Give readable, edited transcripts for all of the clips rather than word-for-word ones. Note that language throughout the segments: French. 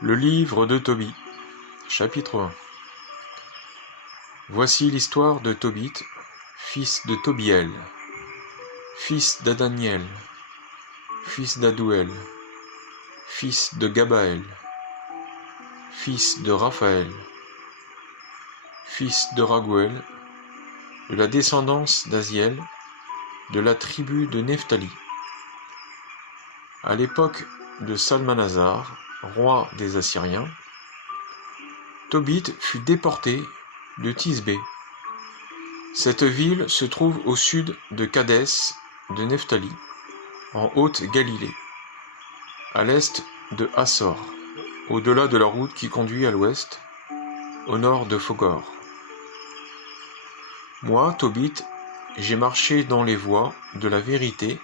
Le livre de Tobit, chapitre 1. Voici l'histoire de Tobit, fils de Tobiel, fils d'Adaniel, fils d'Adouel, fils de Gabaël, fils de Raphaël, fils de Raguel, de la descendance d'Aziel, de la tribu de Nephtali. À l'époque de Salmanasar, roi des Assyriens, Tobit fut déporté de Tisbé. Cette ville se trouve au sud de Kadès de Nephtali, en Haute-Galilée, à l'est de Hassor, au-delà de la route qui conduit à l'ouest, au nord de Phogor. Moi, Tobit, j'ai marché dans les voies de la vérité,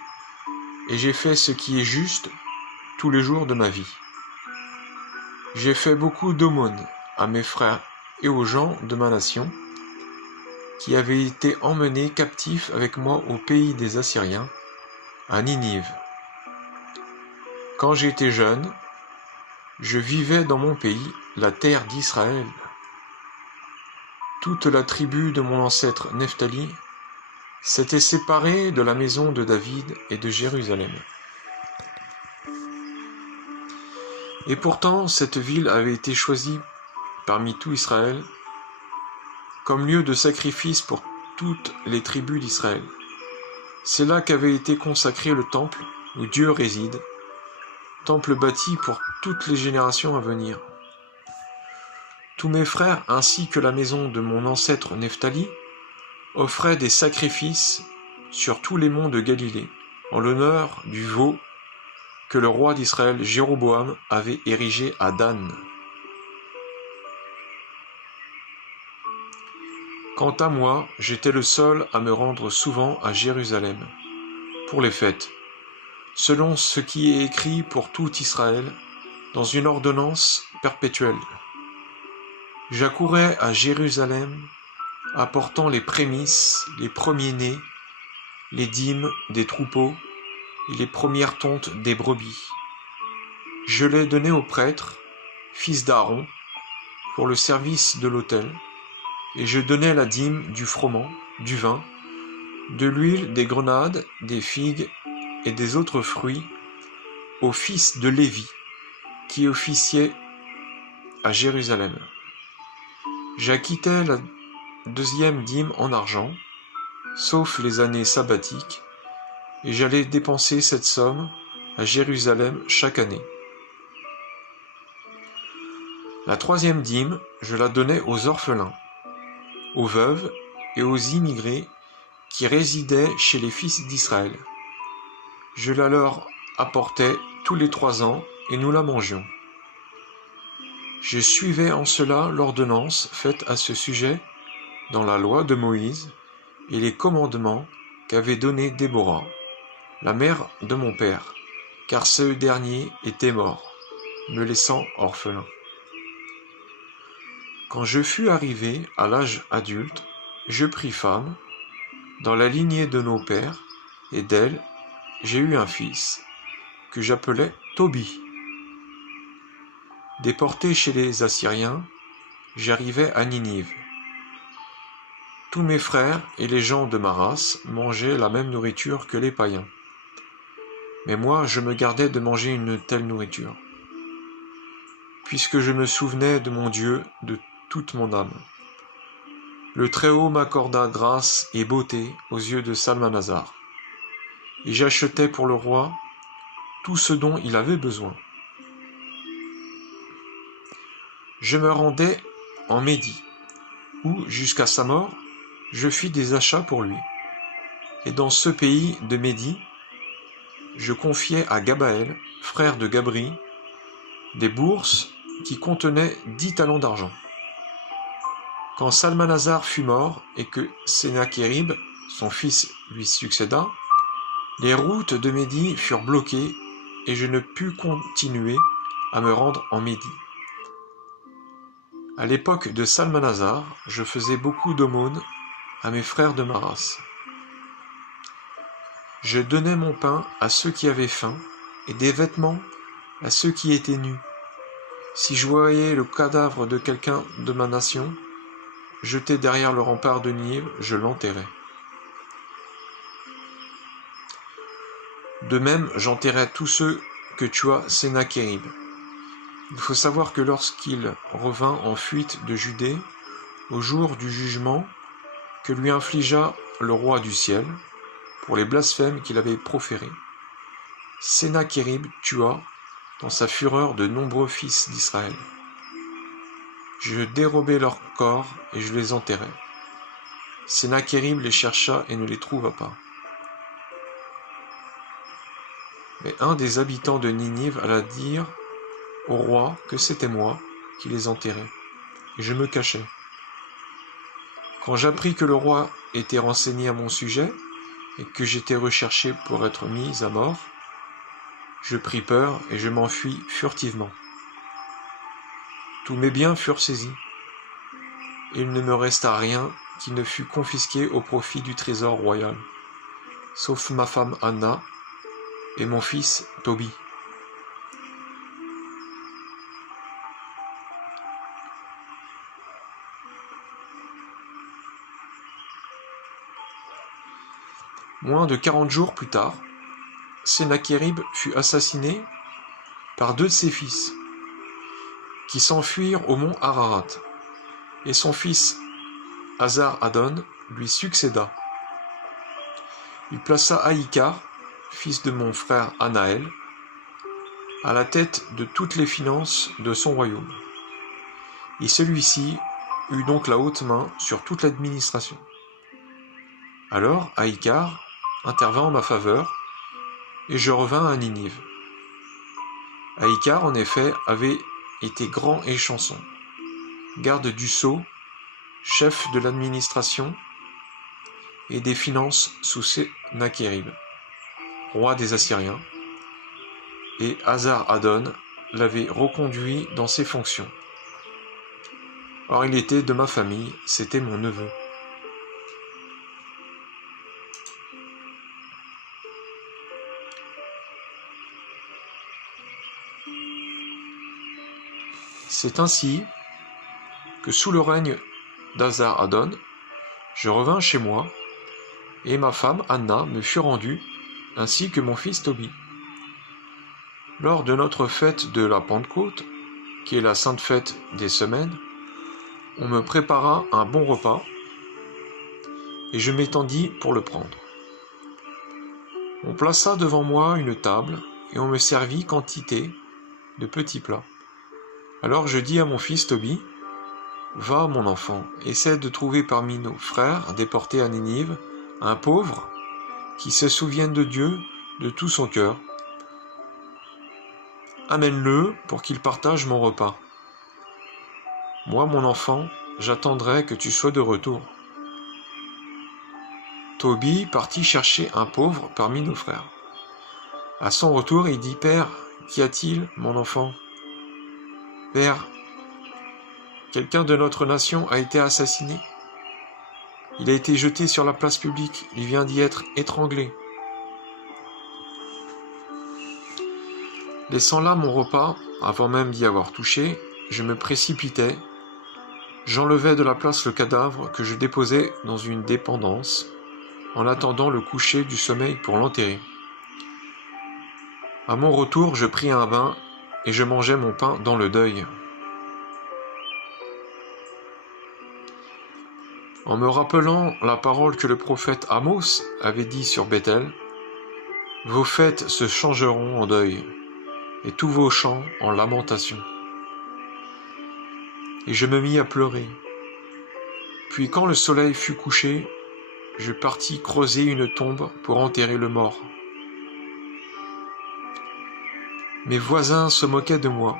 et j'ai fait ce qui est juste tous les jours de ma vie. J'ai fait beaucoup d'aumônes à mes frères et aux gens de ma nation, qui avaient été emmenés captifs avec moi au pays des Assyriens, à Ninive. Quand j'étais jeune, je vivais dans mon pays, la terre d'Israël. Toute la tribu de mon ancêtre Nephtali s'était séparée de la maison de David et de Jérusalem. Et pourtant, cette ville avait été choisie parmi tout Israël comme lieu de sacrifice pour toutes les tribus d'Israël. C'est là qu'avait été consacré le temple où Dieu réside, temple bâti pour toutes les générations à venir. Tous mes frères ainsi que la maison de mon ancêtre Nephtali offraient des sacrifices sur tous les monts de Galilée, en l'honneur du veau que le roi d'Israël Jéroboam avait érigé à Dan. Quant à moi, j'étais le seul à me rendre souvent à Jérusalem pour les fêtes, selon ce qui est écrit pour tout Israël dans une ordonnance perpétuelle. J'accourais à Jérusalem apportant les prémices, les premiers-nés, les dîmes des troupeaux et les premières tontes des brebis. Je les donnais aux prêtres, fils d'Aaron, pour le service de l'autel, et je donnais la dîme du froment, du vin, de l'huile, des grenades, des figues et des autres fruits aux fils de Lévi, qui officiaient à Jérusalem. J'acquittais la deuxième dîme en argent, sauf les années sabbatiques, et j'allais dépenser cette somme à Jérusalem chaque année. La troisième dîme, je la donnais aux orphelins, aux veuves et aux immigrés qui résidaient chez les fils d'Israël. Je la leur apportais tous les 3 ans et nous la mangions. Je suivais en cela l'ordonnance faite à ce sujet dans la loi de Moïse et les commandements qu'avait donnés Déborah, la mère de mon père, car ce dernier était mort, me laissant orphelin. Quand je fus arrivé à l'âge adulte, je pris femme, dans la lignée de nos pères, et d'elle, j'ai eu un fils, que j'appelais Tobit. Déporté chez les Assyriens, j'arrivai à Ninive. Tous mes frères et les gens de ma race mangeaient la même nourriture que les païens. Mais moi, je me gardais de manger une telle nourriture, puisque je me souvenais de mon Dieu de toute mon âme. Le Très-Haut m'accorda grâce et beauté aux yeux de Salmanasar, et j'achetai pour le roi tout ce dont il avait besoin. Je me rendais en Médie, où, jusqu'à sa mort, je fis des achats pour lui. Et dans ce pays de Médie, je confiai à Gabaël, frère de Gabri, des bourses qui contenaient 10 talents d'argent. Quand Salmanasar fut mort et que Sennachérib, son fils, lui succéda, les routes de Médie furent bloquées et je ne pus continuer à me rendre en Médie. À l'époque de Salmanasar, je faisais beaucoup d'aumônes à mes frères de ma race. Je donnais mon pain à ceux qui avaient faim et des vêtements à ceux qui étaient nus. Si je voyais le cadavre de quelqu'un de ma nation, jeté derrière le rempart de Ninive, je l'enterrais. De même, j'enterrais tous ceux que tua Sennachérib. Il faut savoir que lorsqu'il revint en fuite de Judée, au jour du jugement que lui infligea le roi du ciel, pour les blasphèmes qu'il avait proférés, Sennachérib tua, dans sa fureur, de nombreux fils d'Israël. Je dérobai leurs corps et je les enterrai. Sennachérib les chercha et ne les trouva pas. Mais un des habitants de Ninive alla dire au roi que c'était moi qui les enterrais, et je me cachais. Quand j'appris que le roi était renseigné à mon sujet, et que j'étais recherché pour être mis à mort, je pris peur et je m'enfuis furtivement. Tous mes biens furent saisis. Il ne me resta rien qui ne fût confisqué au profit du trésor royal, sauf ma femme Anna et mon fils Tobie. Moins de 40 jours plus tard, Sennachérib fut assassiné par 2 de ses fils, qui s'enfuirent au mont Ararat, et son fils Azar-Adon lui succéda. Il plaça Aïkar, fils de mon frère Anaël, à la tête de toutes les finances de son royaume. Et celui-ci eut donc la haute main sur toute l'administration. Alors Aïkar intervint en ma faveur, et je revins à Ninive. Aïkar, en effet, avait été grand échanson, garde du sceau, chef de l'administration et des finances sous Sennachérib, roi des Assyriens, et Azar-Adon l'avait reconduit dans ses fonctions. Or il était de ma famille, c'était mon neveu. C'est ainsi que sous le règne d'Azar-Adon, je revins chez moi, et ma femme Anna me fut rendue, ainsi que mon fils Tobie. Lors de notre fête de la Pentecôte, qui est la sainte fête des semaines, on me prépara un bon repas, et je m'étendis pour le prendre. On plaça devant moi une table, et on me servit quantité de petits plats. Alors je dis à mon fils Tobie, « Va, mon enfant, essaie de trouver parmi nos frères déportés à Ninive un pauvre qui se souvienne de Dieu de tout son cœur. Amène-le pour qu'il partage mon repas. Moi, mon enfant, j'attendrai que tu sois de retour. » Tobie partit chercher un pauvre parmi nos frères. À son retour, il dit, « Père, qu'y a-t-il, mon enfant ? » « Père, quelqu'un de notre nation a été assassiné. Il a été jeté sur la place publique, il vient d'y être étranglé. » Laissant là mon repas, avant même d'y avoir touché, je me précipitais, j'enlevais de la place le cadavre que je déposais dans une dépendance, en attendant le coucher du sommeil pour l'enterrer. À mon retour, je pris un bain, et je mangeais mon pain dans le deuil. En me rappelant la parole que le prophète Amos avait dit sur Bethel, « Vos fêtes se changeront en deuil, et tous vos chants en lamentation. » Et je me mis à pleurer. Puis quand le soleil fut couché, je partis creuser une tombe pour enterrer le mort. Mes voisins se moquaient de moi.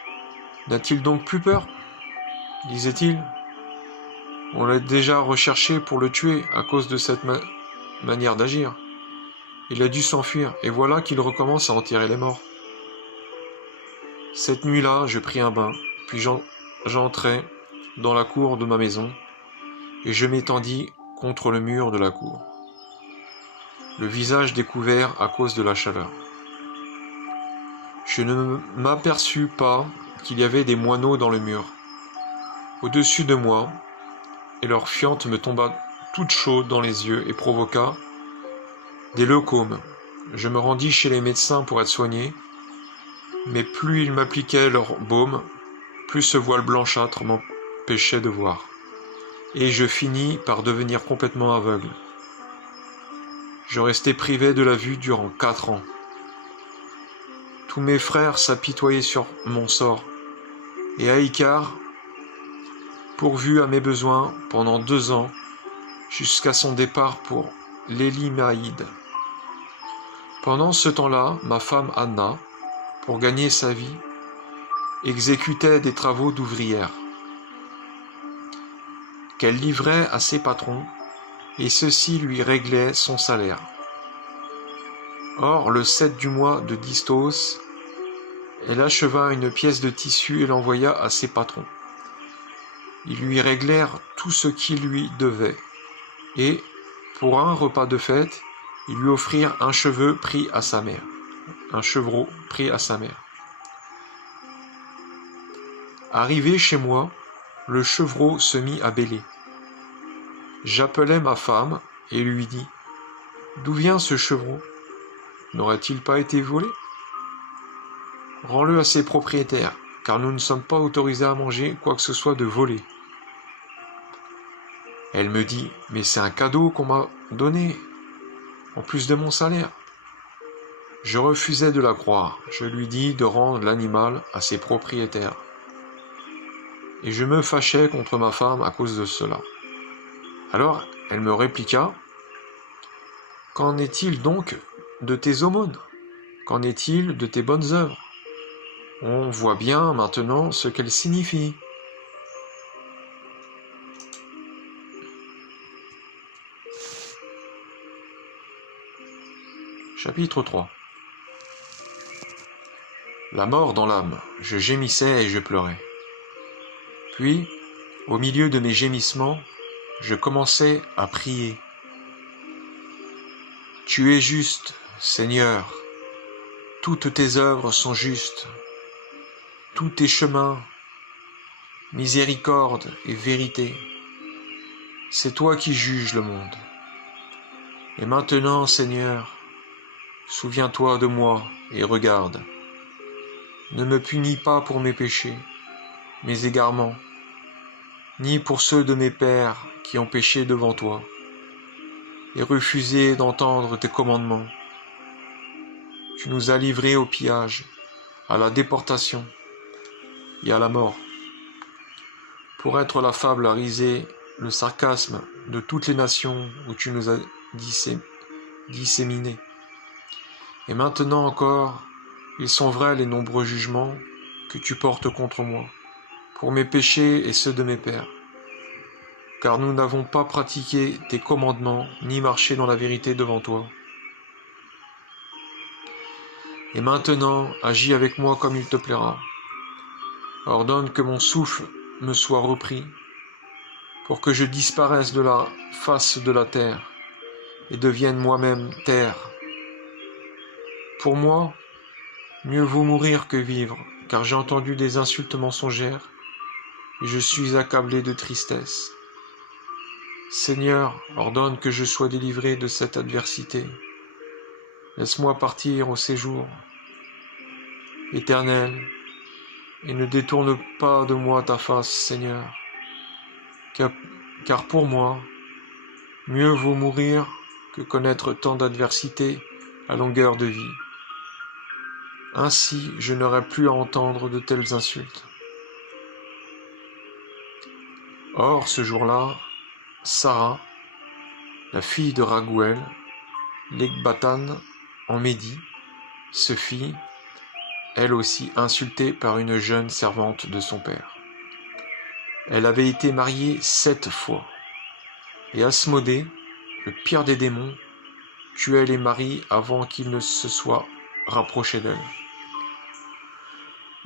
« N'a-t-il donc plus peur ?» disait-il. « On l'a déjà recherché pour le tuer à cause de cette manière d'agir. Il a dû s'enfuir, et voilà qu'il recommence à enterrer les morts. » Cette nuit-là, je pris un bain, puis j'entrai dans la cour de ma maison, et je m'étendis contre le mur de la cour, le visage découvert à cause de la chaleur. Je ne m'aperçus pas qu'il y avait des moineaux dans le mur, au-dessus de moi, et leur fiente me tomba toute chaude dans les yeux et provoqua des leucomes. Je me rendis chez les médecins pour être soigné, mais plus ils m'appliquaient leur baume, plus ce voile blanchâtre m'empêchait de voir, et je finis par devenir complètement aveugle. Je restai privé de la vue durant 4 ans. Tous mes frères s'apitoyaient sur mon sort, et Aïkar pourvu à mes besoins pendant 2 ans, jusqu'à son départ pour l'Élimaïde. Pendant ce temps-là, ma femme Anna, pour gagner sa vie, exécutait des travaux d'ouvrière qu'elle livrait à ses patrons, et ceux-ci lui réglaient son salaire. Or, le 7 du mois de Distos, elle acheva une pièce de tissu et l'envoya à ses patrons. Ils lui réglèrent tout ce qu'il lui devait, et, pour un repas de fête, ils lui offrirent un chevreau pris à sa mère. Arrivé chez moi, le chevreau se mit à bêler. J'appelai ma femme et lui dis : « D'où vient ce chevreau ? N'aurait-il pas été volé ? Rends-le à ses propriétaires, car nous ne sommes pas autorisés à manger quoi que ce soit de volé. » Elle me dit : « Mais c'est un cadeau qu'on m'a donné, en plus de mon salaire. » Je refusai de la croire. Je lui dis de rendre l'animal à ses propriétaires. Et je me fâchai contre ma femme à cause de cela. Alors elle me répliqua : « Qu'en est-il donc de tes aumônes ? Qu'en est-il de tes bonnes œuvres ? On voit bien maintenant ce qu'elles signifient. » Chapitre 3. La mort dans l'âme. Je gémissais et je pleurais. Puis, au milieu de mes gémissements, je commençai à prier. « Tu es juste, Seigneur. Toutes tes œuvres sont justes. Tous tes chemins, miséricorde et vérité. C'est toi qui juges le monde. Et maintenant, Seigneur, souviens-toi de moi et regarde. Ne me punis pas pour mes péchés, mes égarements, ni pour ceux de mes pères qui ont péché devant toi et refusé d'entendre tes commandements. Tu nous as livrés au pillage, à la déportation et à la mort, pour être la fable à riser, le sarcasme de toutes les nations où tu nous as disséminés. Et maintenant encore, ils sont vrais les nombreux jugements que tu portes contre moi, pour mes péchés et ceux de mes pères. Car nous n'avons pas pratiqué tes commandements, ni marché dans la vérité devant toi. Et maintenant, agis avec moi comme il te plaira. Ordonne que mon souffle me soit repris, pour que je disparaisse de la face de la terre, et devienne moi-même terre. Pour moi, mieux vaut mourir que vivre, car j'ai entendu des insultes mensongères, et je suis accablé de tristesse. Seigneur, ordonne que je sois délivré de cette adversité. Laisse-moi partir au séjour éternel, et ne détourne pas de moi ta face, Seigneur, car pour moi, mieux vaut mourir que connaître tant d'adversités à longueur de vie. Ainsi, je n'aurai plus à entendre de telles insultes. Or, ce jour-là, Sarah, la fille de Raguel, l'Ecbatane, en Médie, se fit, elle aussi, insultée par une jeune servante de son père. Elle avait été mariée 7 fois, et Asmodée, le pire des démons, tuait les maris avant qu'ils ne se soient rapprochés d'elle.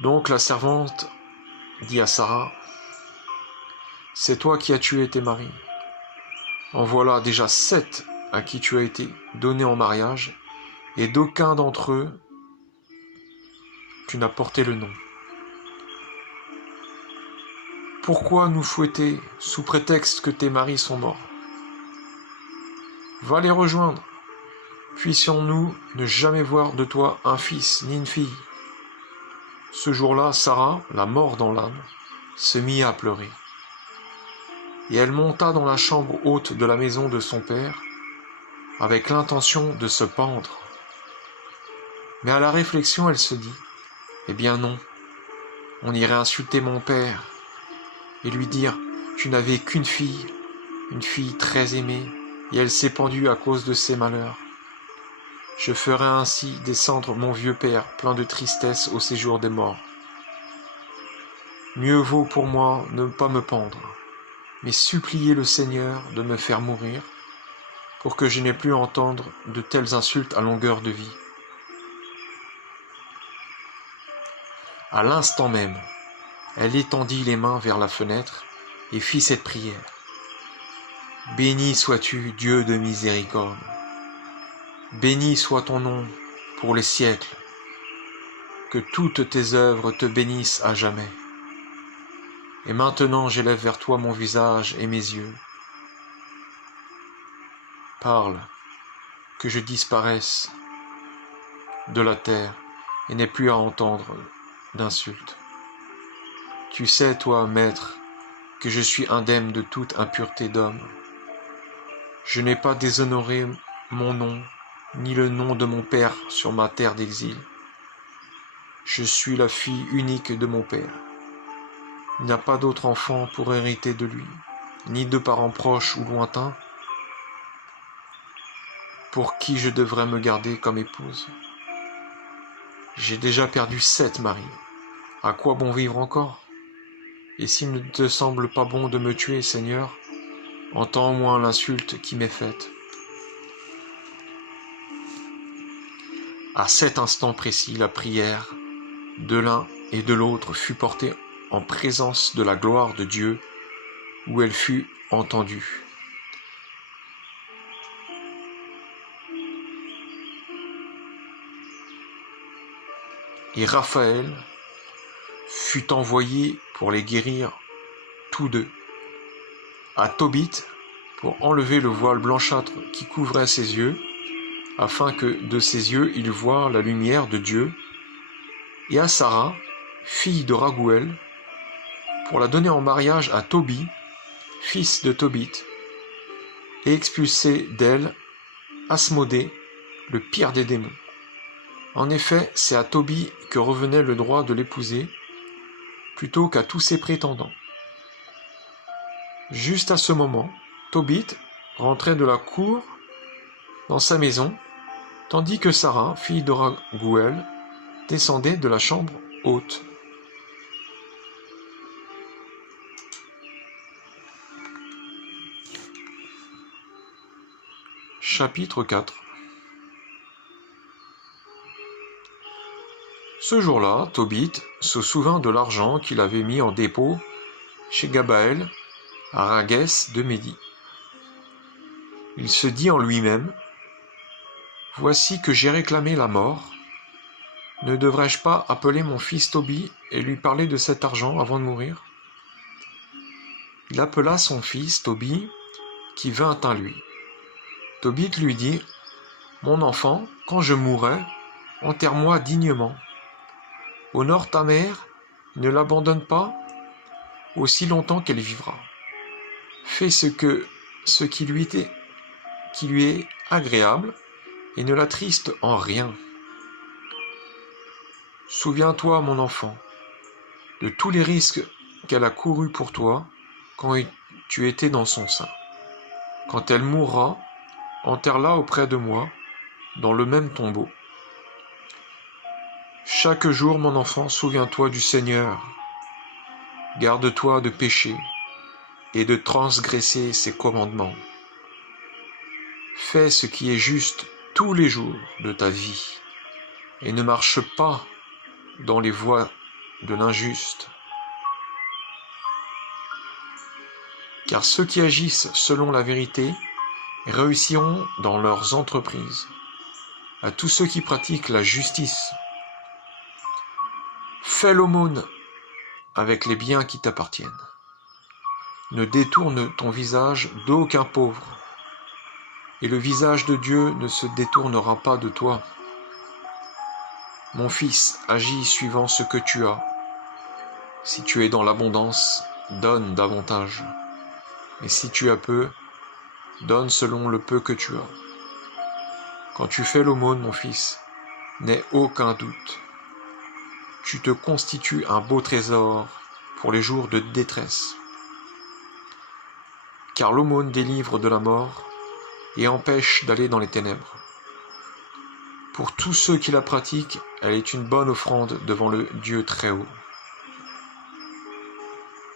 Donc la servante dit à Sarah : « C'est toi qui as tué tes maris. En voilà déjà 7 à qui tu as été donné en mariage, et d'aucun d'entre eux tu n'as porté le nom. Pourquoi nous fouetter sous prétexte que tes maris sont morts? Va les rejoindre. Puissions-nous ne jamais voir de toi un fils ni une fille. » Ce jour-là, Sarah, la mort dans l'âme, se mit à pleurer. Et elle monta dans la chambre haute de la maison de son père, avec l'intention de se pendre. Mais à la réflexion, elle se dit, « Eh bien non, on irait insulter mon père, et lui dire, tu n'avais qu'une fille très aimée, et elle s'est pendue à cause de ses malheurs. Je ferai ainsi descendre mon vieux père plein de tristesse au séjour des morts. Mieux vaut pour moi ne pas me pendre, mais supplier le Seigneur de me faire mourir, pour que je n'ai plus à entendre de telles insultes à longueur de vie. » À l'instant même, elle étendit les mains vers la fenêtre et fit cette prière. « Béni sois-tu, Dieu de miséricorde. Béni soit ton nom pour les siècles. Que toutes tes œuvres te bénissent à jamais. Et maintenant j'élève vers toi mon visage et mes yeux. Parle, que je disparaisse de la terre et n'ai plus à entendre d'insultes. Tu sais, toi, maître, que je suis indemne de toute impureté d'homme. Je n'ai pas déshonoré mon nom, ni le nom de mon père sur ma terre d'exil. Je suis la fille unique de mon père. Il n'y a pas d'autre enfant pour hériter de lui, ni de parents proches ou lointains, pour qui je devrais me garder comme épouse. J'ai déjà perdu 7 maris. À quoi bon vivre encore? Et s'il ne te semble pas bon de me tuer, Seigneur, entends au moins l'insulte qui m'est faite. » À cet instant précis, la prière de l'un et de l'autre fut portée en présence de la gloire de Dieu, où elle fut entendue. Et Raphaël fut envoyé pour les guérir tous deux, à Tobit pour enlever le voile blanchâtre qui couvrait ses yeux, afin que de ses yeux il voie la lumière de Dieu, et à Sarah, fille de Raguël, pour la donner en mariage à Tobie, fils de Tobit, et expulser d'elle Asmodée, le pire des démons. En effet, c'est à Tobie que revenait le droit de l'épouser, plutôt qu'à tous ses prétendants. Juste à ce moment, Tobit rentrait de la cour dans sa maison, tandis que Sarah, fille de Raguël, descendait de la chambre haute. Chapitre 4. Ce jour-là, Tobit se souvint de l'argent qu'il avait mis en dépôt chez Gabaël, à Raguès de Médie. Il se dit en lui-même, « Voici que j'ai réclamé la mort. Ne devrais-je pas appeler mon fils Tobie et lui parler de cet argent avant de mourir ?» Il appela son fils Tobie, qui vint à lui. Tobit lui dit, « Mon enfant, quand je mourrai, enterre-moi dignement. Honore ta mère, ne l'abandonne pas aussi longtemps qu'elle vivra. Fais ce qui lui est agréable et ne l'attriste en rien. Souviens-toi, mon enfant, de tous les risques qu'elle a courus pour toi quand tu étais dans son sein. Quand elle mourra, enterre-la auprès de moi, dans le même tombeau. Chaque jour, mon enfant, souviens-toi du Seigneur. Garde-toi de pécher et de transgresser ses commandements. Fais ce qui est juste tous les jours de ta vie et ne marche pas dans les voies de l'injuste. Car ceux qui agissent selon la vérité réussiront dans leurs entreprises. À tous ceux qui pratiquent la justice, fais l'aumône avec les biens qui t'appartiennent. ne détourne ton visage d'aucun pauvre, et le visage de Dieu ne se détournera pas de toi. Mon fils, agis suivant ce que tu as. Si tu es dans l'abondance, donne davantage. Mais si tu as peu, donne selon le peu que tu as. Quand tu fais l'aumône, mon fils, n'aie aucun doute. Tu te constitues un beau trésor pour les jours de détresse. Car l'aumône délivre de la mort et empêche d'aller dans les ténèbres. Pour tous ceux qui la pratiquent, elle est une bonne offrande devant le Dieu très haut.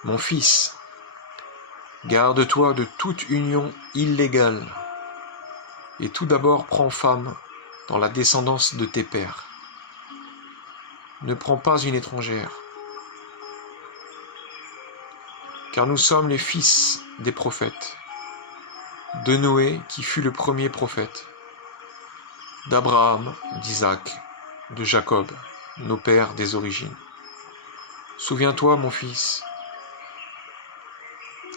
Mon fils, garde-toi de toute union illégale, et tout d'abord prends femme dans la descendance de tes pères. Ne prends pas une étrangère, car nous sommes les fils des prophètes, de Noé qui fut le premier prophète, d'Abraham, d'Isaac, de Jacob, nos pères des origines. Souviens-toi, mon fils,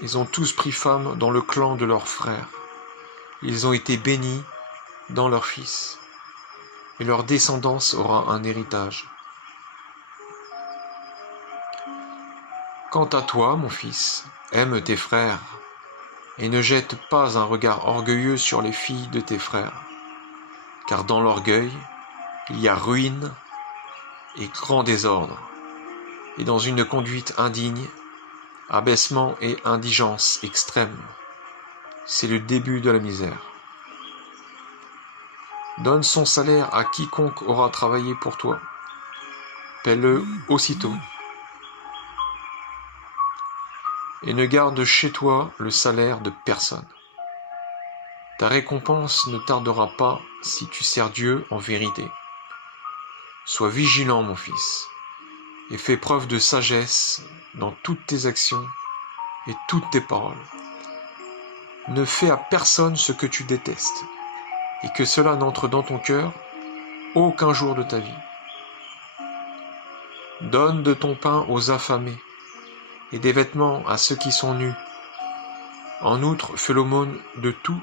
ils ont tous pris femme dans le clan de leurs frères. Ils ont été bénis dans leurs fils, et leur descendance aura un héritage. Quant à toi, mon fils, aime tes frères, et ne jette pas un regard orgueilleux sur les filles de tes frères, car dans l'orgueil, il y a ruine et grand désordre, et dans une conduite indigne, abaissement et indigence extrême. C'est le début de la misère. Donne son salaire à quiconque aura travaillé pour toi. Paie-le aussitôt. Et ne garde chez toi le salaire de personne. Ta récompense ne tardera pas si tu sers Dieu en vérité. Sois vigilant, mon fils, et fais preuve de sagesse dans toutes tes actions et toutes tes paroles. Ne fais à personne ce que tu détestes, et que cela n'entre dans ton cœur aucun jour de ta vie. Donne de ton pain aux affamés, et des vêtements à ceux qui sont nus. En outre, fais l'aumône de tout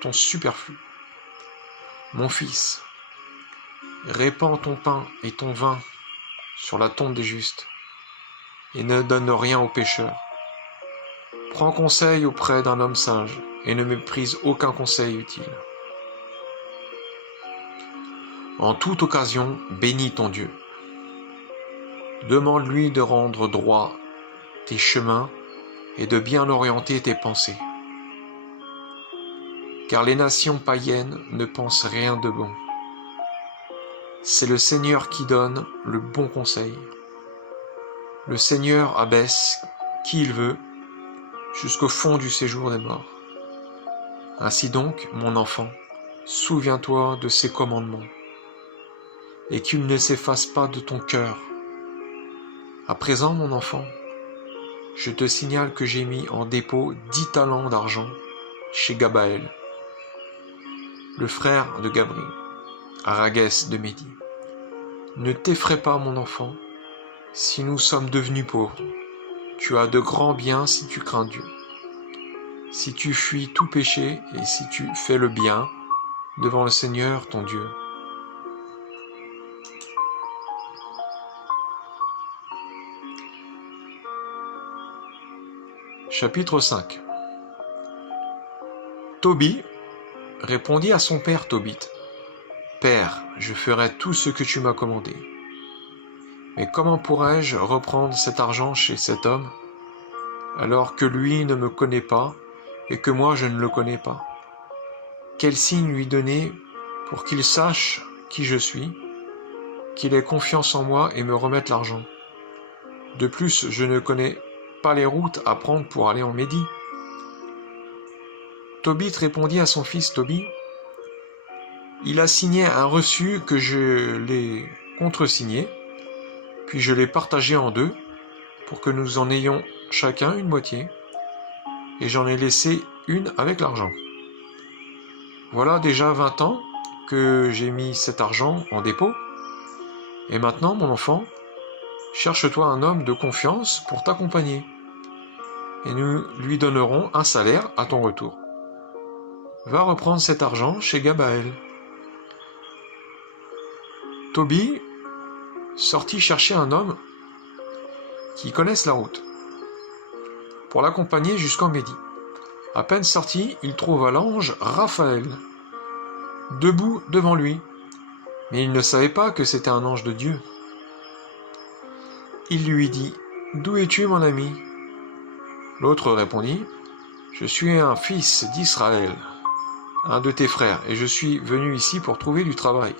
ton superflu. Mon fils, répands ton pain et ton vin sur la tombe des justes, et ne donne rien aux pécheurs. Prends conseil auprès d'un homme sage, et ne méprise aucun conseil utile. En toute occasion, bénis ton Dieu. Demande-lui de rendre droit tes chemins et de bien orienter tes pensées. Car les nations païennes ne pensent rien de bon. C'est le Seigneur qui donne le bon conseil. Le Seigneur abaisse qui il veut jusqu'au fond du séjour des morts. Ainsi donc, mon enfant, souviens-toi de ces commandements, et qu'ils ne s'effacent pas de ton cœur. À présent, mon enfant, je te signale que j'ai mis en dépôt 10 talents d'argent chez Gabaël, le frère de Gabri, à Raguès de Médie. Ne t'effraie pas, mon enfant, si nous sommes devenus pauvres. Tu as de grands biens si tu crains Dieu. Si tu fuis tout péché et si tu fais le bien devant le Seigneur ton Dieu. Chapitre 5. Tobie répondit à son père Tobit. « Père, je ferai tout ce que tu m'as commandé. Mais comment pourrais-je reprendre cet argent chez cet homme, alors que lui ne me connaît pas et que moi je ne le connais pas? Quel signe lui donner pour qu'il sache qui je suis, qu'il ait confiance en moi et me remette l'argent? De plus, je ne connais pas les routes à prendre pour aller en Médie. » Tobit répondit à son fils Tobie. « Il a signé un reçu que je l'ai contresigné, puis je l'ai partagé en deux, pour que nous en ayons chacun une moitié, et j'en ai laissé une avec l'argent. Voilà déjà 20 ans que j'ai mis cet argent en dépôt, et maintenant, mon enfant, cherche-toi un homme de confiance pour t'accompagner, et nous lui donnerons un salaire à ton retour. Va reprendre cet argent chez Gabaël. » Tobie sortit chercher un homme qui connaisse la route, pour l'accompagner jusqu'en Médie. À peine sorti, il trouva l'ange Raphaël, debout devant lui, mais il ne savait pas que c'était un ange de Dieu. Il lui dit : « D'où es-tu, mon ami ? » L'autre répondit : « Je suis un fils d'Israël, un de tes frères, et je suis venu ici pour trouver du travail. »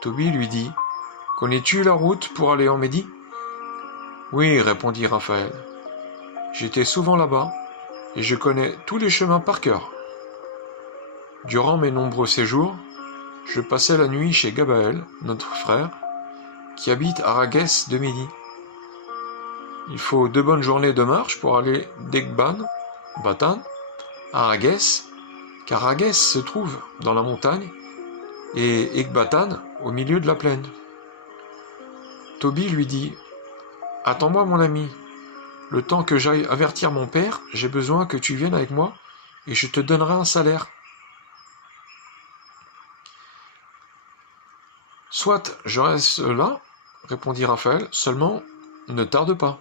Tobie lui dit : « Connais-tu la route pour aller en Médie ? » « Oui, répondit Raphaël. J'étais souvent là-bas, et je connais tous les chemins par cœur. Durant mes nombreux séjours, je passais la nuit chez Gabaël, notre frère, qui habite à Raguès de Médie. Il faut 2 bonnes journées de marche pour aller d'Ecbatane à Raguès, car Raguès se trouve dans la montagne et Ecbatane au milieu de la plaine. Tobie lui dit : « Attends-moi, mon ami. Le temps que j'aille avertir mon père, j'ai besoin que tu viennes avec moi et je te donnerai un salaire. » « Soit, je reste là, répondit Raphaël, seulement ne tarde pas. »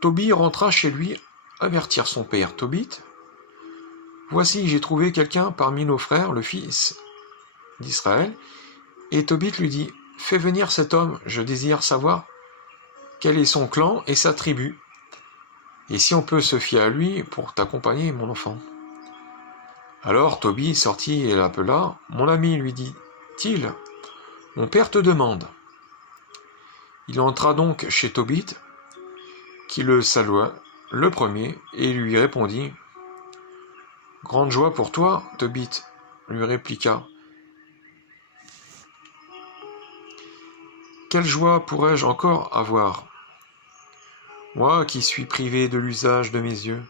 Tobie rentra chez lui avertir son père. « Tobit, voici, j'ai trouvé quelqu'un parmi nos frères, le fils d'Israël. » Et Tobit lui dit : « Fais venir cet homme, je désire savoir quel est son clan et sa tribu, et si on peut se fier à lui pour t'accompagner, mon enfant. » Alors Tobie sortit et l'appela. « Mon ami, lui dit-il, mon père te demande. » Il entra donc chez Tobit, qui le salua le premier, et lui répondit. « Grande joie pour toi, Tobit, lui répliqua. Quelle joie pourrais-je encore avoir ? Moi qui suis privé de l'usage de mes yeux,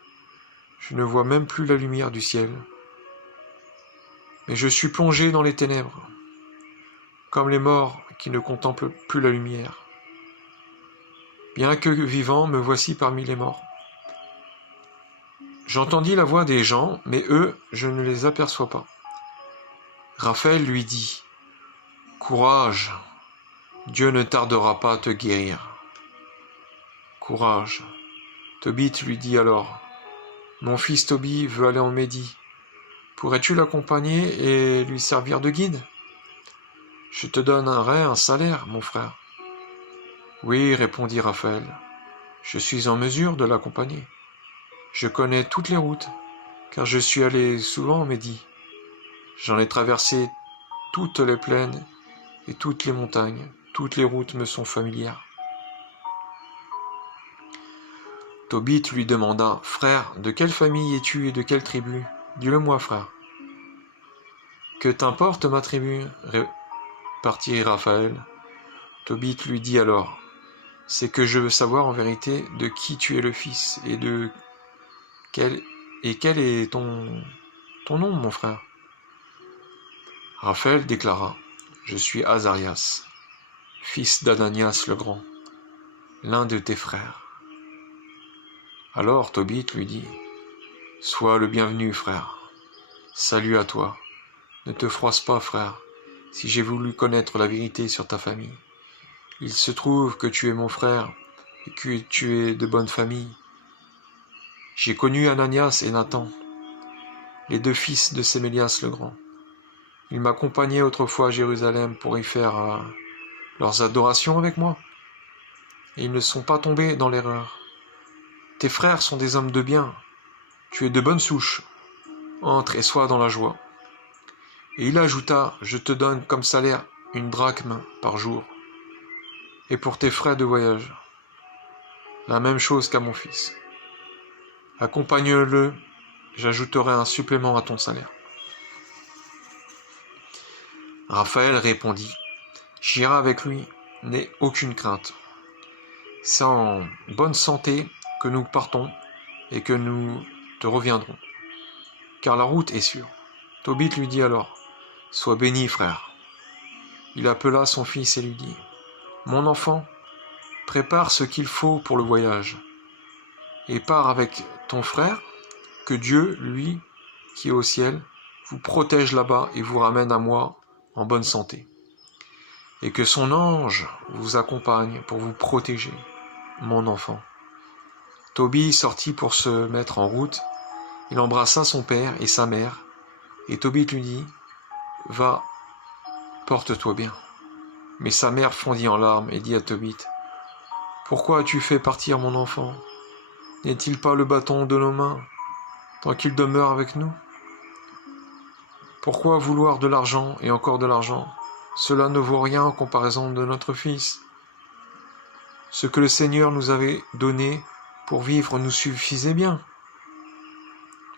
je ne vois même plus la lumière du ciel. Mais je suis plongé dans les ténèbres, comme les morts qui ne contemplent plus la lumière. Bien que vivant, me voici parmi les morts. J'entendis la voix des gens, mais eux, je ne les aperçois pas. » Raphaël lui dit : « Courage, Dieu ne tardera pas à te guérir. » Courage. Tobit lui dit alors : « Mon fils Tobie veut aller en Médie. Pourrais-tu l'accompagner et lui servir de guide ? Je te donnerai un salaire, mon frère. » « Oui, répondit Raphaël, je suis en mesure de l'accompagner. Je connais toutes les routes, car je suis allé souvent en Médie. J'en ai traversé toutes les plaines et toutes les montagnes. Toutes les routes me sont familières. » Tobit lui demanda : « Frère, de quelle famille es-tu et de quelle tribu ? Dis-le-moi, frère. »« Que t'importe ma tribu ? » repartit Raphaël. Tobit lui dit alors : « C'est que je veux savoir en vérité de qui tu es le fils et quel est ton nom, mon frère. » Raphaël déclara : « Je suis Azarias, fils d'Ananias le Grand, l'un de tes frères. » Alors Tobit lui dit : « Sois le bienvenu, frère. Salut à toi. Ne te froisse pas, frère, si j'ai voulu connaître la vérité sur ta famille. Il se trouve que tu es mon frère et que tu es de bonne famille. J'ai connu Ananias et Nathan, les 2 fils de Sémélias le Grand. Ils m'accompagnaient autrefois à Jérusalem pour y faire leurs adorations avec moi. Et ils ne sont pas tombés dans l'erreur. Tes frères sont des hommes de bien. Tu es de bonne souche. Entre et sois dans la joie. » Et il ajouta : « Je te donne comme salaire 1 drachme par jour. Et pour tes frais de voyage, la même chose qu'à mon fils. Accompagne-le, j'ajouterai un supplément à ton salaire. » Raphaël répondit : « J'irai avec lui, n'aie aucune crainte. C'est en bonne santé que nous partons et que nous te reviendrons, car la route est sûre. » Tobit lui dit alors : « Sois béni, frère. » Il appela son fils et lui dit : « Mon enfant, prépare ce qu'il faut pour le voyage. et pars avec ton frère, que Dieu, lui, qui est au ciel, vous protège là-bas et vous ramène à moi en bonne santé. Et que son ange vous accompagne pour vous protéger, mon enfant. » Tobie sortit pour se mettre en route. Il embrassa son père et sa mère, et Tobie lui dit « Va, porte-toi bien. » Mais sa mère fondit en larmes et dit à Tobit « Pourquoi as-tu fait partir mon enfant? N'est-il pas le bâton de nos mains, tant qu'il demeure avec nous? Pourquoi vouloir de l'argent et encore de l'argent? Cela ne vaut rien en comparaison de notre fils. Ce que le Seigneur nous avait donné pour vivre nous suffisait bien. »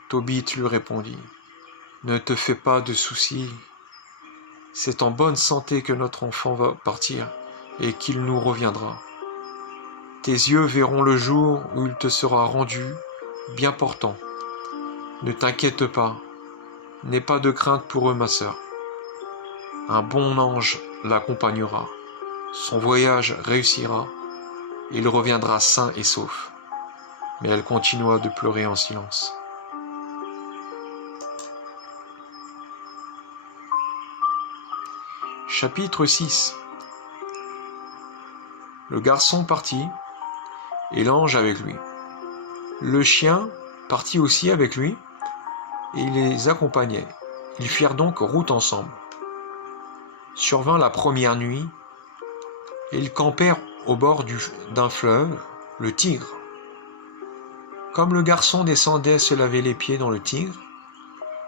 Tobit lui répondit « Ne te fais pas de soucis. C'est en bonne santé que notre enfant va partir et qu'il nous reviendra. Tes yeux verront le jour où il te sera rendu bien portant. Ne t'inquiète pas, n'aie pas de crainte pour eux, ma sœur. Un bon ange l'accompagnera. Son voyage réussira et il reviendra sain et sauf. » Mais elle continua de pleurer en silence. Chapitre 6. Le garçon partit, et l'ange avec lui. Le chien partit aussi avec lui, et il les accompagnait. Ils firent donc route ensemble. Survint la première nuit, et ils campèrent au bord d'un fleuve, le Tigre. Comme le garçon descendait se laver les pieds dans le Tigre,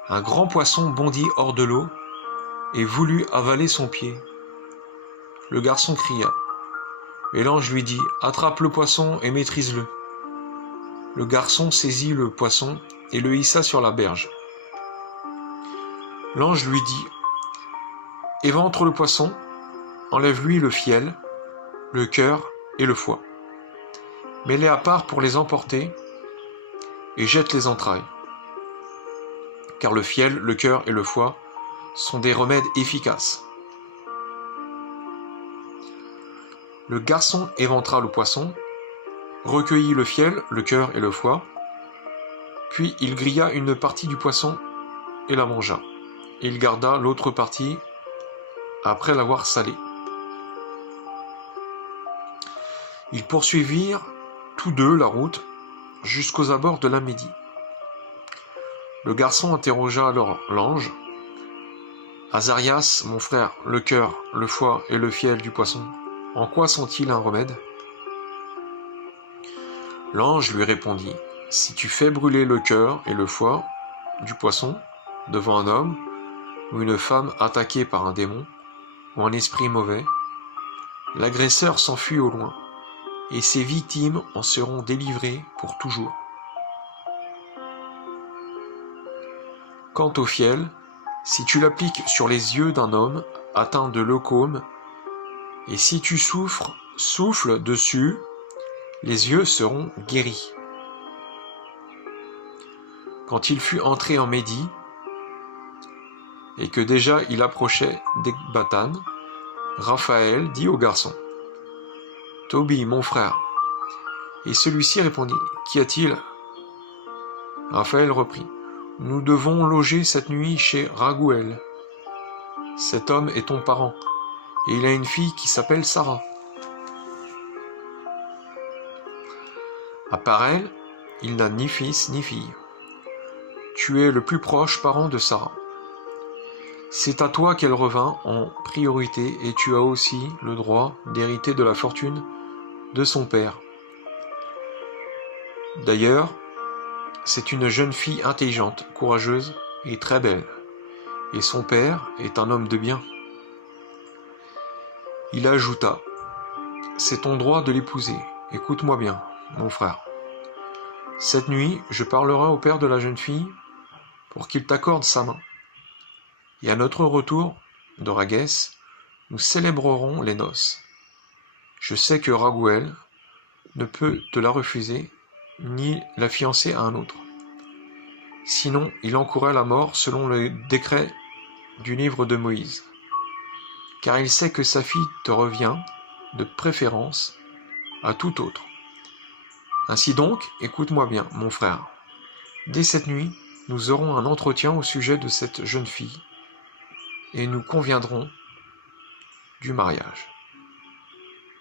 un grand poisson bondit hors de l'eau et voulut avaler son pied. Le garçon cria, et l'ange lui dit « Attrape le poisson et maîtrise-le. » Le garçon saisit le poisson et le hissa sur la berge. L'ange lui dit « Éventre le poisson, enlève-lui le fiel, le cœur et le foie. Mets-les à part pour les emporter et jette les entrailles. Car le fiel, le cœur et le foie sont des remèdes efficaces. » Le garçon éventra le poisson, recueillit le fiel, le cœur et le foie, puis il grilla une partie du poisson et la mangea. Il garda l'autre partie après l'avoir salée. Ils poursuivirent tous deux la route jusqu'aux abords de la Médie. Le garçon interrogea alors l'ange. « Azarias, mon frère, le cœur, le foie et le fiel du poisson, en quoi sont-ils un remède ?» L'ange lui répondit, « Si tu fais brûler le cœur et le foie du poisson devant un homme ou une femme attaquée par un démon ou un esprit mauvais, l'agresseur s'enfuit au loin, et ses victimes en seront délivrées pour toujours. Quant au fiel, si tu l'appliques sur les yeux d'un homme atteint de leucome, et si tu souffles dessus, les yeux seront guéris. » Quand il fut entré en Médie, et que déjà il approchait d'Ecbatane, Raphaël dit au garçon, « Tobie, mon frère. » Et celui-ci répondit, « Qu'y a-t-il » Raphaël reprit, « Nous devons loger cette nuit chez Raguel. Cet homme est ton parent, et il a une fille qui s'appelle Sarah. À part elle, il n'a ni fils ni fille. Tu es le plus proche parent de Sarah. C'est à toi qu'elle revint en priorité, et tu as aussi le droit d'hériter de la fortune de son père. D'ailleurs, c'est une jeune fille intelligente, courageuse et très belle, et son père est un homme de bien. » Il ajouta, « C'est ton droit de l'épouser. Écoute-moi bien, mon frère. Cette nuit, je parlerai au père de la jeune fille pour qu'il t'accorde sa main. Et à notre retour de Raguès, nous célébrerons les noces. Je sais que Raguel ne peut te la refuser, ni la fiancer à un autre. Sinon, il encourait la mort selon le décret du livre de Moïse. Car il sait que sa fille te revient, de préférence, à tout autre. Ainsi donc, écoute-moi bien, mon frère. Dès cette nuit, nous aurons un entretien au sujet de cette jeune fille, et nous conviendrons du mariage.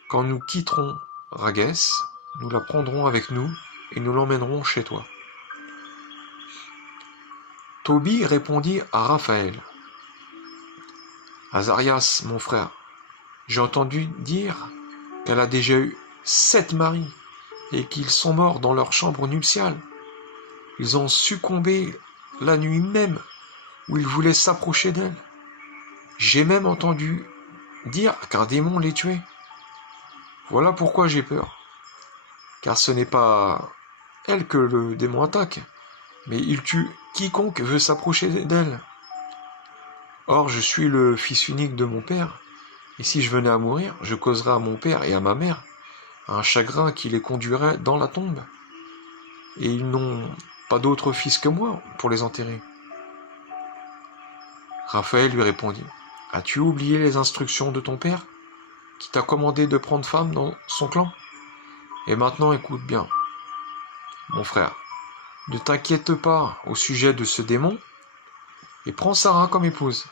Quand nous quitterons Raguès, nous la prendrons avec nous, et nous l'emmènerons chez toi. » Tobie répondit à Raphaël. « Azarias, mon frère, j'ai entendu dire qu'elle a déjà eu 7 maris, et qu'ils sont morts dans leur chambre nuptiale. Ils ont succombé la nuit même où ils voulaient s'approcher d'elle. J'ai même entendu dire qu'un démon les tuait. Voilà pourquoi j'ai peur. Car ce n'est pas elle que le démon attaque, mais il tue quiconque veut s'approcher d'elle. Or, je suis le fils unique de mon père, et si je venais à mourir, je causerais à mon père et à ma mère un chagrin qui les conduirait dans la tombe. Et ils n'ont pas d'autre fils que moi pour les enterrer. » Raphaël lui répondit. « As-tu oublié les instructions de ton père, qui t'a commandé de prendre femme dans son clan? Et maintenant écoute bien, mon frère, ne t'inquiète pas au sujet de ce démon, et prends Sarah comme épouse,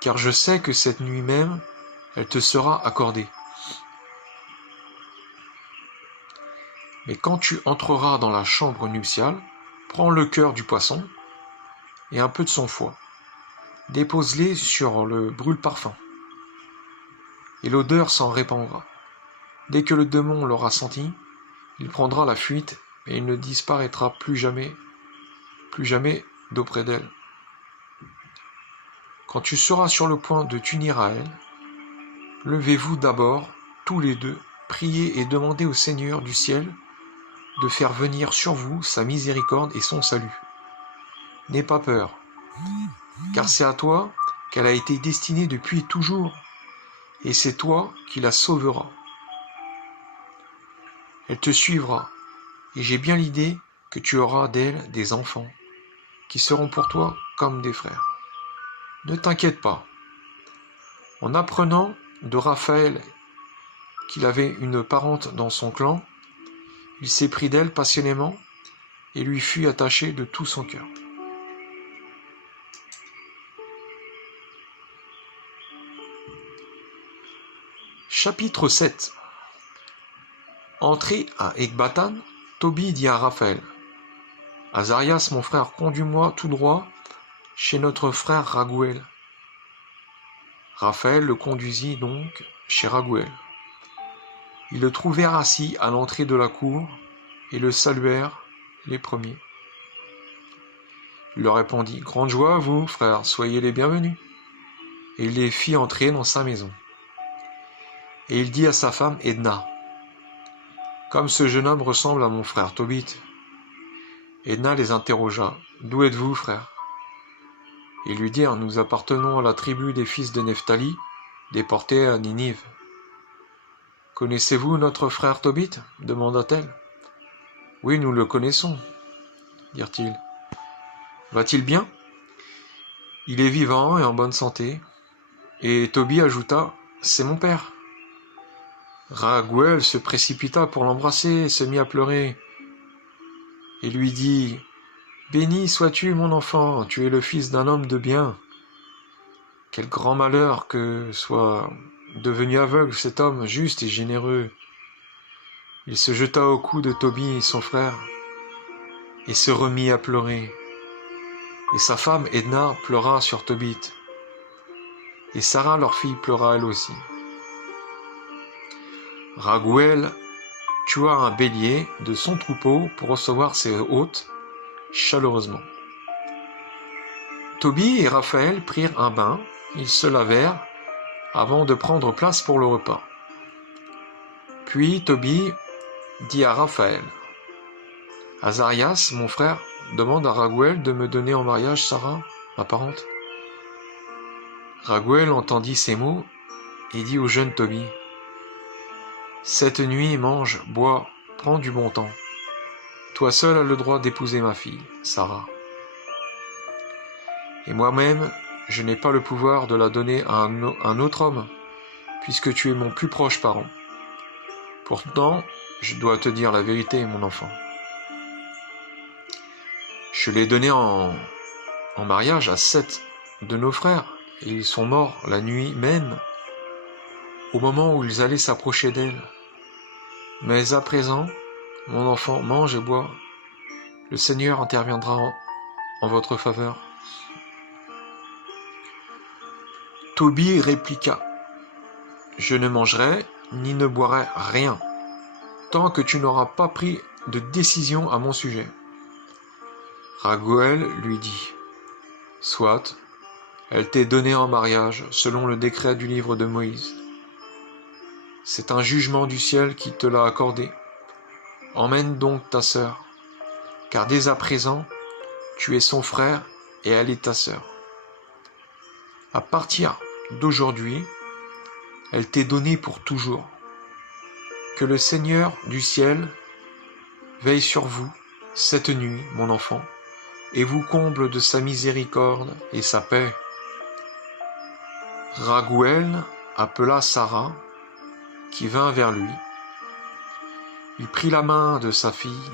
car je sais que cette nuit même, elle te sera accordée. Mais quand tu entreras dans la chambre nuptiale, prends le cœur du poisson et un peu de son foie. Dépose-les sur le brûle-parfum, et l'odeur s'en répandra. Dès que le démon l'aura senti, il prendra la fuite et il ne disparaîtra plus jamais d'auprès d'elle. Quand tu seras sur le point de t'unir à elle, levez-vous d'abord, tous les deux, priez et demandez au Seigneur du ciel de faire venir sur vous sa miséricorde et son salut. N'aie pas peur, car c'est à toi qu'elle a été destinée depuis toujours, et c'est toi qui la sauveras. Elle te suivra, et j'ai bien l'idée que tu auras d'elle des enfants, qui seront pour toi comme des frères. Ne t'inquiète pas. » En apprenant de Raphaël qu'il avait une parente dans son clan, il s'éprit d'elle passionnément et lui fut attaché de tout son cœur. Chapitre 7. Entré à Ecbatane, Tobie dit à Raphaël. « Azarias, mon frère, conduis-moi tout droit chez notre frère Raguel. » Raphaël le conduisit donc chez Raguel. Ils le trouvèrent assis à l'entrée de la cour et le saluèrent les premiers. Il leur répondit, « Grande joie à vous, frères, soyez les bienvenus. » Et il les fit entrer dans sa maison. Et il dit à sa femme Edna, « Comme ce jeune homme ressemble à mon frère Tobit. » Edna les interrogea, « D'où êtes-vous, frère ?» Ils lui dirent, « Nous appartenons à la tribu des fils de Nephtali, déportés à Ninive. » « Connaissez-vous notre frère Tobit ?» demanda-t-elle. « Oui, nous le connaissons, » dirent-ils. « Va-t-il bien ? » ?»« Il est vivant et en bonne santé. » Et Tobie ajouta, « C'est mon père. » Raguel se précipita pour l'embrasser et se mit à pleurer, et lui dit, « Béni sois-tu, mon enfant, tu es le fils d'un homme de bien. Quel grand malheur que soit devenu aveugle cet homme juste et généreux. » Il se jeta au cou de Tobie, son frère, et se remit à pleurer. Et sa femme Edna pleura sur Tobit. Et Sarah, leur fille, pleura elle aussi. Raguel tua un bélier de son troupeau pour recevoir ses hôtes chaleureusement. Tobie et Raphaël prirent un bain, ils se lavèrent avant de prendre place pour le repas. Puis Tobie dit à Raphaël, « Azarias, mon frère, demande à Raguel de me donner en mariage Sarah, ma parente. » Raguel entendit ces mots et dit au jeune Tobie, « Cette nuit, mange, bois, prends du bon temps. Toi seul as le droit d'épouser ma fille, Sarah. Et moi-même, je n'ai pas le pouvoir de la donner à un autre homme, puisque tu es mon plus proche parent. Pourtant, je dois te dire la vérité, mon enfant. Je l'ai donné en mariage à 7 de nos frères, et ils sont morts la nuit même, au moment où ils allaient s'approcher d'elle. Mais à présent, mon enfant, mange et bois. Le Seigneur interviendra en votre faveur. Tobie répliqua, je ne mangerai ni ne boirai rien, tant que tu n'auras pas pris de décision à mon sujet. Raguël lui dit, soit, elle t'est donnée en mariage selon le décret du livre de Moïse. C'est un jugement du ciel qui te l'a accordé. Emmène donc ta sœur, car dès à présent, tu es son frère et elle est ta sœur. À partir d'aujourd'hui, elle t'est donnée pour toujours. Que le Seigneur du ciel veille sur vous cette nuit, mon enfant, et vous comble de sa miséricorde et sa paix. Raguël appela Sarah, qui vint vers lui. Il prit la main de sa fille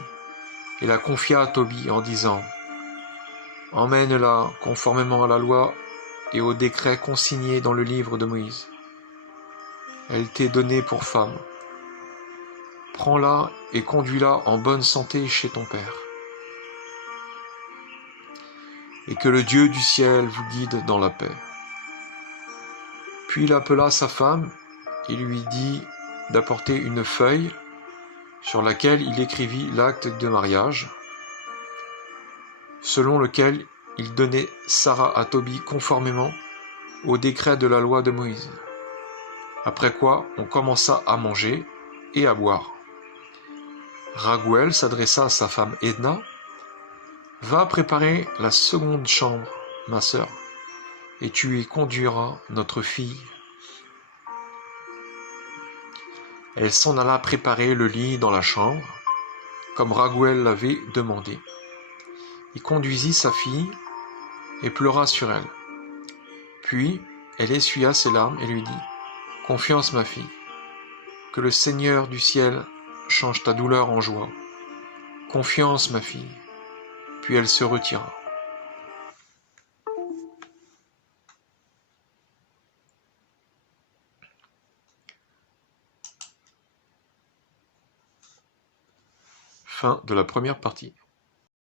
et la confia à Tobie en disant, « Emmène-la conformément à la loi et au décret consigné dans le livre de Moïse. Elle t'est donnée pour femme. Prends-la et conduis-la en bonne santé chez ton père. Et que le Dieu du ciel vous guide dans la paix. » Puis il appela sa femme et lui dit d'apporter une feuille sur laquelle il écrivit l'acte de mariage, selon lequel il donnait Sarah à Tobie conformément au décret de la loi de Moïse. Après quoi, on commença à manger et à boire. Raguël s'adressa à sa femme Edna, « Va préparer la seconde chambre, ma sœur, et tu y conduiras notre fille. » Elle s'en alla préparer le lit dans la chambre, comme Raguël l'avait demandé. Il conduisit sa fille et pleura sur elle. Puis, elle essuya ses larmes et lui dit, « Confiance, ma fille, que le Seigneur du ciel change ta douleur en joie. Confiance, ma fille. » Puis elle se retira. Fin de la première partie.